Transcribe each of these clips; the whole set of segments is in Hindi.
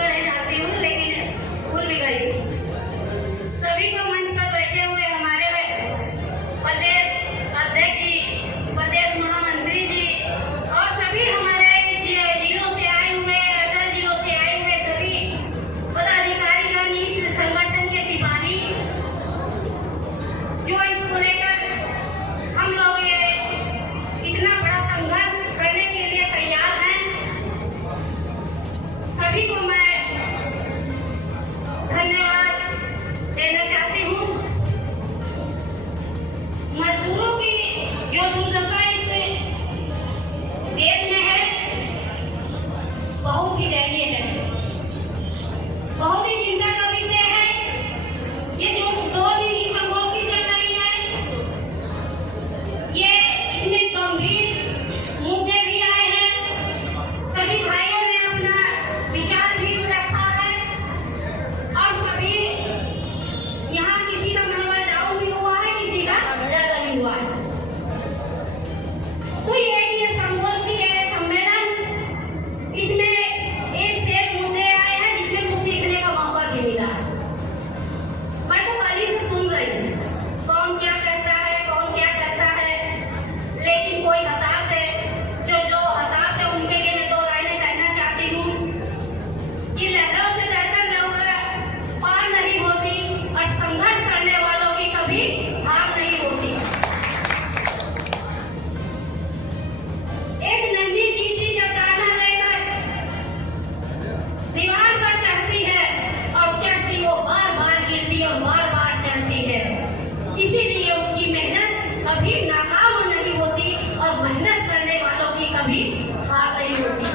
करने चाहती हूँ, लेकिन भूल भी गई। सभी को मंच पर बैठे हुए हमारे प्रदेश अध्यक्ष जी, प्रदेश महामंत्री जी और सभी हमारे जिलों से आए हुए, अदर जिलों से आए हुए सभी पदाधिकारीगण, इस संगठन के सिपाही जो इसको लेकर हम लोग ये इतना बड़ा संघर्ष करने के लिए तैयार हैं, सभी को मैं धन्यवाद देना चाहती हूँ। मजदूरों की जो दुर्दशा इस देश में है बहुत ही दयनीय है, बहुत ही चिंता का विषय है। ये जो 2 दिन की संगोष्ठी चल रही है, ये इसमें गंभीर मुद्दे भी आए हैं। सभी भाइयों ने अपना विचार भी रखा है और सभी यहाँ किसी का मनोबल डाउन भी हुआ है, किसी का ज्यादा भी हुआ है। तो ये संगोष्ठी है, सम्मेलन, इसमें एक से एक मुद्दे आए हैं जिसमें कुछ सीखने का मौका भी मिला है। मैं तो कल ही से सुन रही हूँ कौन क्या कहता है, कौन क्या कहता है, लेकिन कोई हताश है। जो हताश है उनके लिए मैं 2 लाइनें कहना चाहती हूँ कि लहरों से डरकर लोग पार नहीं होती और संघर्ष करने वालों की कभी हार नहीं होती। एक नंदी चींटी जब दाना लेकर दीवार पर चढ़ती है और चढ़ती वो बार बार गिरती और बार बार चढ़ती है, इसीलिए उसकी मेहनत कभी नाकाम नहीं होती और मेहनत करने वालों की कभी हार नहीं होती।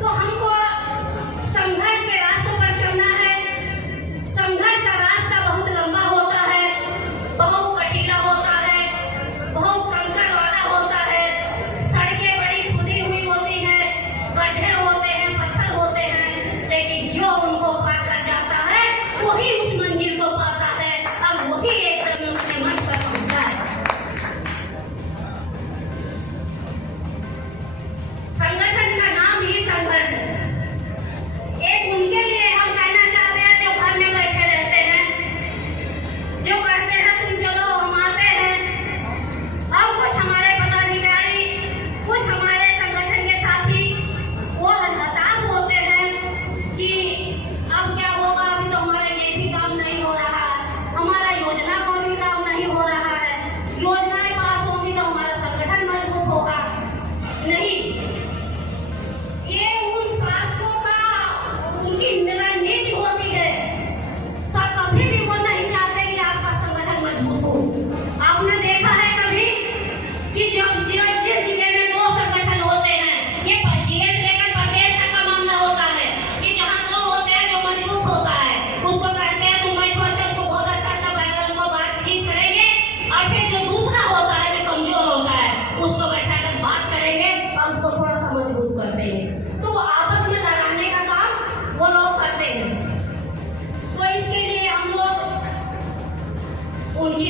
तो हमको संघर्ष के रास्तों पर चलना है। संघर्ष का रास्ता बहुत लंबा होता है, बहुत कटीला होता है, बहुत कंकर वाला होता है, सड़कें बड़ी खुदी हुई होती हैं, गड्ढे होते हैं, पत्थर होते हैं, लेकिन जो उनको पार कर जाता है वही उस मंजिल को पाता है और वही एकदम अपने मंच पर पहुंचता है। संगठन का नाम ही संघर्ष है। एक उनके लिए हम कहना चाहते हैं जो घर में बैठे रहते हैं, जो कहते हैं तुम चलो हम आते हैं, और कुछ हमारे पदाधिकारी, कुछ हमारे संगठन के साथी वो हताश होते हैं कि अब क्या होगा, अभी तो हमारे ये भी काम नहीं हो रहा है, हमारा योजना को भी काम नहीं हो रहा है, योजनाएं पास होंगी तो हमारा संगठन मजबूत होगा। नहीं, ये उन शासकों का उनकी रणनीति होती है। कभी भी वो नहीं चाहते कि आपका संगठन मजबूत हो। आपने देखा है कभी कि जब जिस जिले में 2 संगठन होते हैं, ये जीएस लेकर प्रदेश तक का मामला होता है कि जहाँ 2 होते हैं जो मजबूत होता है, उसको कहते हैं तुम बैठो, अच्छा उसको बहुत अच्छा बैठकर उनको बातचीत करेंगे, और फिर जो दूसरा होता है जो कमजोर होता है उसको बैठाकर बात करेंगे और उसको थोड़ा सा मजबूत कर देंगे। तो वो आपस में लड़ाने का काम वो लोग करते हैं। तो इसके लिए हम लोग उनकी